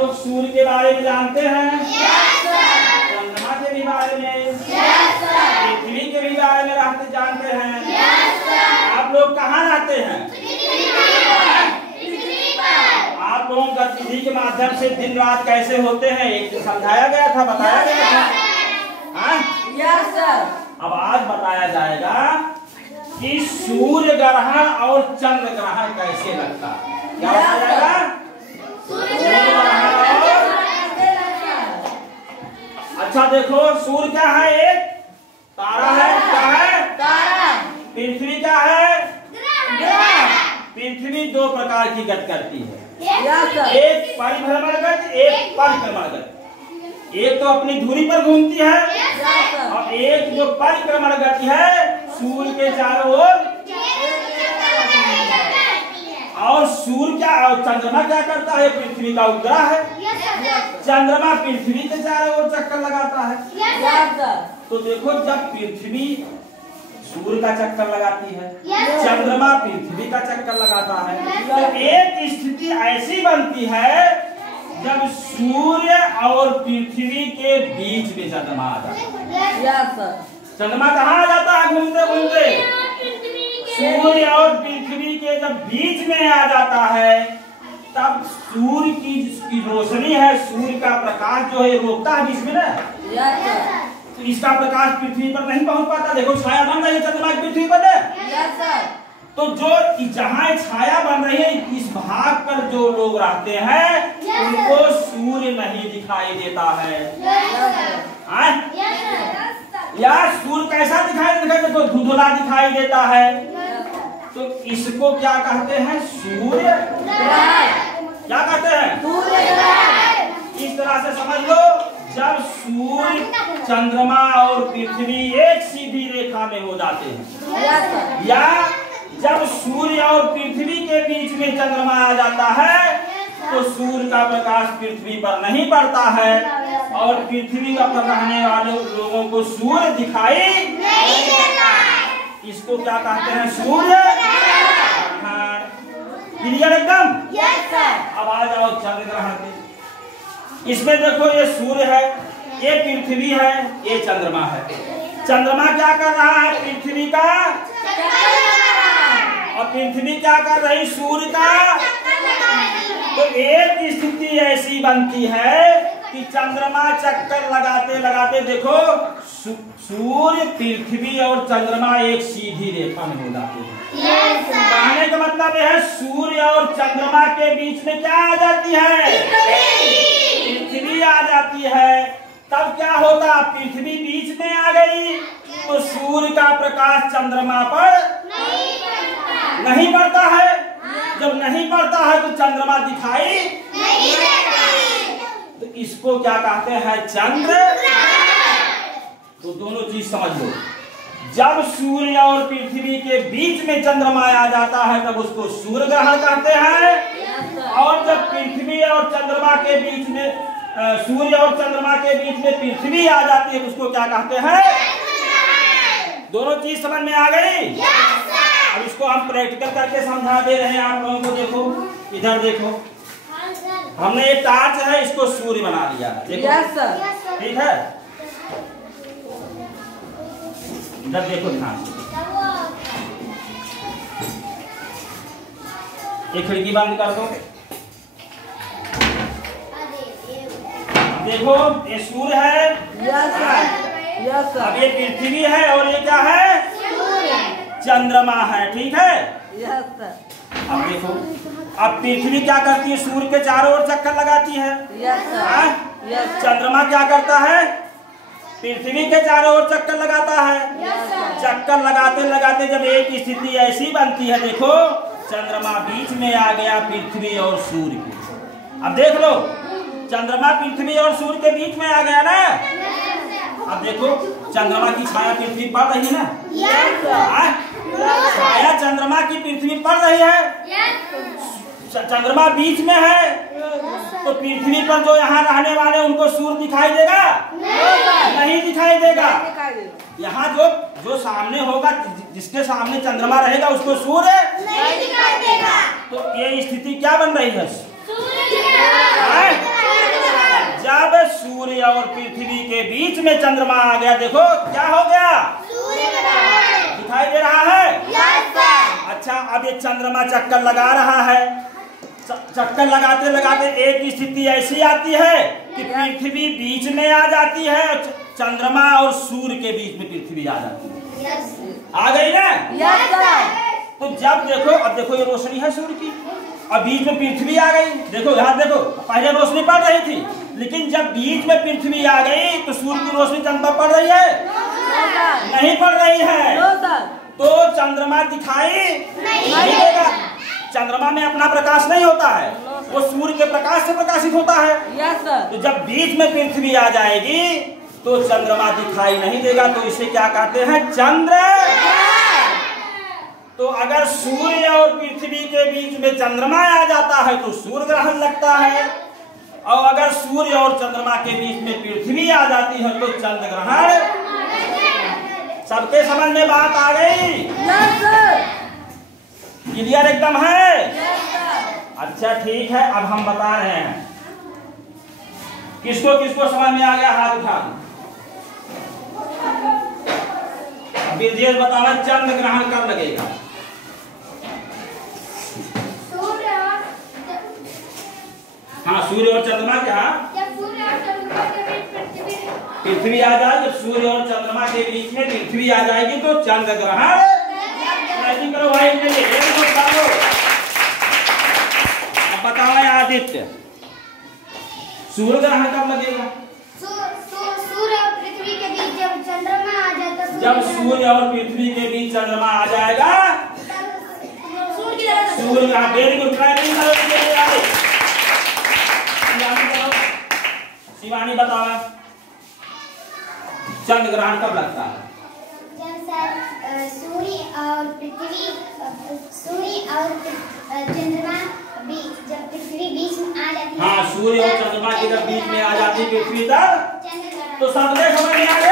लोग सूर्य के बारे में जानते हैं? Yes sir. चंद्रमा के भी बारे में? Yes sir. पृथ्वी के भी बारे में रहते जानते हैं? Yes sir. आप लोग कहाँ रहते हैं? पृथ्वी पर। आप लोगों का गतिविधि के माध्यम से दिन रात कैसे होते हैं एक दिन समझाया गया था, बताया गया था। हाँ? Yes sir. अब आज बताया जाएगा कि सूर्य ग्रहण और चंद्र ग्रहण कैसे लगता है। क्या बताया जाएगा? सूर्य ग्रहण और अच्छा देखो, सूर्य क्या है? एक तारा है। क्या है? तारा। पृथ्वी क्या है? ग्रह। पृथ्वी दो प्रकार की गति करती है, यस सर। एक परिभ्रमण गति, एक परिक्रमण गति। एक तो अपनी धुरी पर घूमती है यस सर। और एक जो परिक्रमण गति है सूर्य के चारों ओर। और सूर्य क्या और चंद्रमा क्या करता है? पृथ्वी का उपग्रह है। चंद्रमा पृथ्वी के चारों ओर चक्कर लगाता है। Yes sir. तो देखो, जब पृथ्वी सूर्य का चक्कर लगाती है, चंद्रमा पृथ्वी का चक्कर लगाता है, तो एक स्थिति ऐसी बनती है जब सूर्य और पृथ्वी के बीच में चंद्रमा आ जाता है। Yes sir. चंद्रमा कहाँ आ जाता है? घूमते घूमते सूर्य और पृथ्वी के जब बीच में आ जाता है, तब सूर्य की जिसकी रोशनी है, सूर्य का प्रकाश जो है रोकता है बीच में ना, यस सर। तो इसका प्रकाश पृथ्वी पर नहीं पहुंच पाता। देखो छाया बन रही है चंद्रमा की पृथ्वी पर। Yes sir. तो जो जहाँ छाया बन रही है इस भाग पर जो लोग रहते हैं उनको सूर्य नहीं दिखाई देता है। या सूर्य कैसा दिखाई देता है? तो धुंधला दिखाई देता है। तो इसको क्या कहते हैं? सूर्य ग्रहण। क्या कहते हैं? सूर्य ग्रहण। इस तरह से समझ लो, जब सूर्य चंद्रमा और पृथ्वी एक सीधी रेखा में हो जाते हैं, या जब सूर्य और पृथ्वी के बीच में चंद्रमा आ जाता है, तो सूर्य का प्रकाश पृथ्वी पर नहीं पड़ता है और पृथ्वी पर रहने वाले लोगों को सूर्य दिखाई नहीं देता। इसको क्या कहते हैं? सूर्य ग्रहण। क्लियर एकदम? Yes sir. अब आ जाओ चंद्र ग्रहण पे। इसमें देखो, ये सूर्य है, ये पृथ्वी है, ये चंद्रमा है। चंद्रमा क्या कर रहा है? पृथ्वी का। और पृथ्वी क्या कर रही? सूर्य का। तो एक स्थिति ऐसी बनती है कि चंद्रमा चक्कर लगाते लगाते देखो सूर्य, पृथ्वी और चंद्रमा एक सीधी रेखा में हो जाते हैं। कहने का मतलब है सूर्य और चंद्रमा के बीच में क्या आ जाती है? पृथ्वी आ जाती है। तब क्या होता? पृथ्वी बीच में आ गई तो सूर्य का प्रकाश चंद्रमा पर नहीं पड़ता है। जब नहीं पड़ता है तो चंद्रमा दिखाई नहीं देता। तो इसको क्या कहते हैं? चंद्र। तो दोनों चीज समझ लो, जब सूर्य और पृथ्वी के बीच में चंद्रमा आ जाता है तब उसको सूर्य ग्रहण कहते हैं। और जब पृथ्वी और चंद्रमा के बीच में सूर्य और चंद्रमा के बीच में पृथ्वी आ जाती है उसको क्या कहते हैं? दोनों चीज समझ में आ गई? अब इसको हम प्रैक्टिकल करके समझा दे रहे हैं आप लोगों को। देखो इधर देखो, हमने ये टार्च है इसको सूर्य बना दिया है। देखो, यस सर। ठीक है? इधर देखो ध्यान से, ये खिड़की बंद कर दो। देखो ये सूर्य है। Yes sir. Yes sir. अब ये पृथ्वी है और ये क्या है? चंद्रमा है। ठीक है? Yes sir. अब देखो, अब पृथ्वी क्या करती है? सूर्य के चारों ओर चक्कर लगाती है। Yes sir. यस। चंद्रमा क्या करता है? पृथ्वी के चारों ओर चक्कर लगाता है। चक्कर लगाते लगाते जब एक स्थिति ऐसी बनती है, देखो चंद्रमा बीच में आ गया पृथ्वी और सूर्य के। अब देख लो, चंद्रमा पृथ्वी और सूर्य के बीच में आ गया ना। अब देखो चंद्रमा की छाया पृथ्वी पड़ रही है ना। छाया चंद्रमा की पृथ्वी पड़ रही है। चंद्रमा बीच में है तो पृथ्वी पर जो यहाँ रहने वाले उनको सूर्य दिखाई देगा? नहीं दिखाई देगा। यहाँ जो सामने होगा, जिसके सामने चंद्रमा रहेगा उसको सूर्य नहीं दिखाई देगा। तो ये स्थिति क्या बन रही है? और पृथ्वी के बीच में चंद्रमा आ गया। देखो क्या हो गया, दिखाई दे रहा है। अच्छा, अब ये चंद्रमा चक्कर लगा रहा है। चक्कर लगाते लगाते एक स्थिति ऐसी आती है कि पृथ्वी बीच में आ जाती है, चंद्रमा और सूर्य के बीच में पृथ्वी आ जाती है। आ गई ना? तो जब देखो, अब देखो ये रोशनी है सूर्य की, अब बीच में पृथ्वी आ गई। देखो यहाँ देखो, पहले रोशनी पड़ रही थी, लेकिन जब बीच में पृथ्वी आ गई तो सूर्य की रोशनी चंद्रमा पड़ रही है? नहीं पड़ रही है। तो चंद्रमा दिखाई नहीं देगा। चंद्रमा में अपना प्रकाश नहीं होता है, वो सूर्य के प्रकाश से प्रकाशित होता है। तो जब बीच में पृथ्वी आ जाएगी तो चंद्रमा दिखाई नहीं देगा। तो इसे क्या कहते हैं, चंद्र। तो अगर सूर्य और पृथ्वी के बीच में चंद्रमा आ जाता है तो सूर्य ग्रहण लगता है, और अगर सूर्य और चंद्रमा के बीच में पृथ्वी आ जाती है तो चंद्र ग्रहण। सबके समझ में बात आ गई? क्लियर एकदम है? अच्छा ठीक है, अब हम बता रहे हैं। किसको किसको समझ में आ गया हाथ उठा। ब्रजेश बताना, चंद्र ग्रहण कब लगेगा? हाँ, सूर्य और चंद्रमा क्या? पृथ्वी आ जाए, जब सूर्य और चंद्रमा के बीच में पृथ्वी आ जाएगी तो चंद्र ग्रहण। नहीं करो भाई, अब बताओ आदित्य, सूर्य ग्रहण कब लगेगा? सूर्य और पृथ्वी के बीच जब चंद्रमा आ जाएगा, जब सूर्य और पृथ्वी के बीच चंद्रमा आ जाएगा, सूर्य ग्रहण। वेरी गुड, शिवानी बताओ, चंद्र ग्रहण कब लगता है? जब सूर्य और पृथ्वी, सूर्य और चंद्रमा जब पृथ्वी बीच में आ जाती है। हाँ, सूर्य और चंद्रमा की जब बीच में आ जाती है पृथ्वी तक, तो सबके समझ में आ गया।